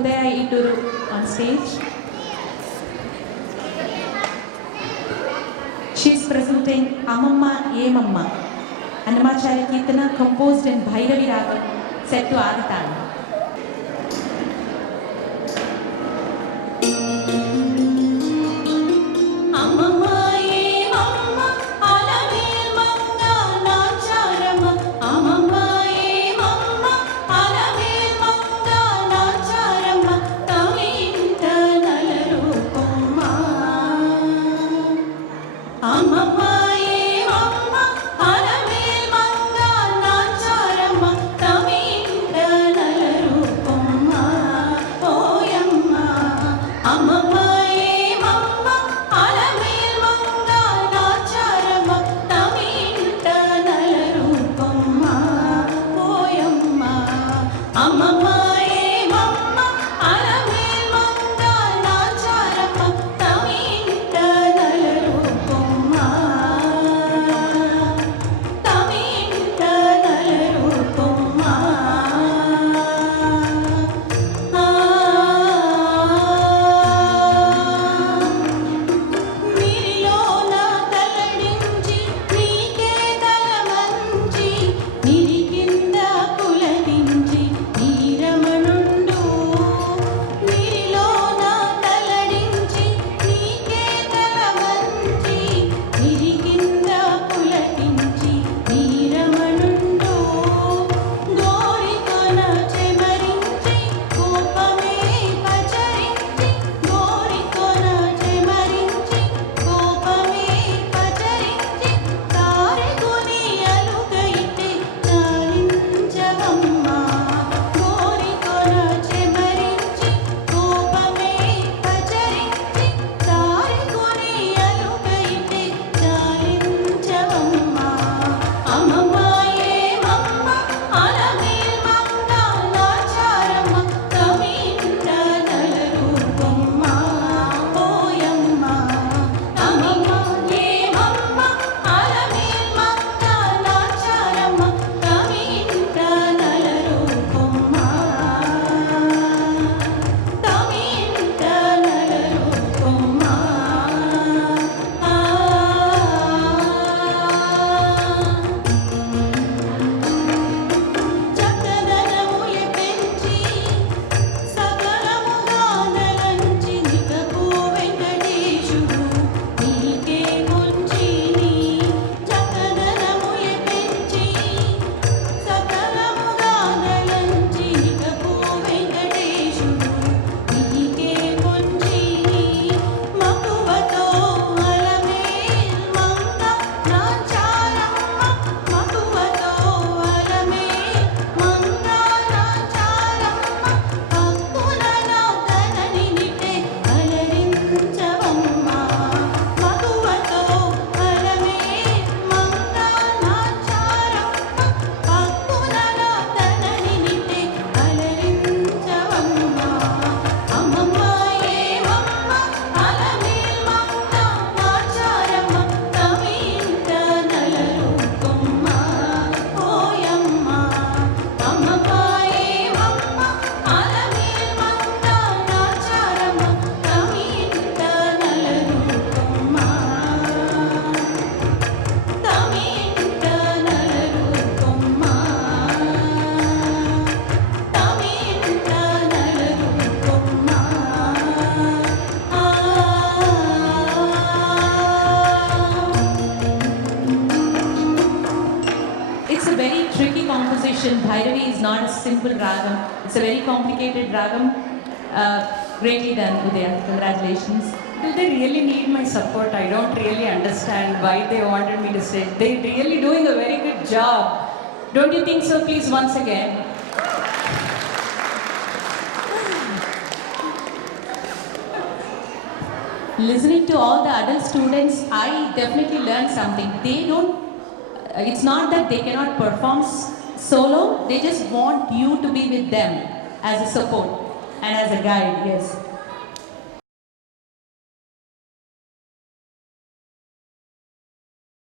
Udaya Ituru on stage. She's presenting Amamma Yemamma, Annamacharya Kirtana composed in Bhairavi Ragam, set to Aditana. It's a very tricky composition. Bhairavi is not a simple ragam. It's a very complicated ragam. Greatly done, Udaya. Congratulations. Do they really need my support? I don't really understand why they wanted me to sing. They're really doing a very good job. Don't you think so? Please, once again. Listening to all the adult students, I definitely learned something. It's not that they cannot perform solo, they just want you to be with them as a support and as a guide, yes.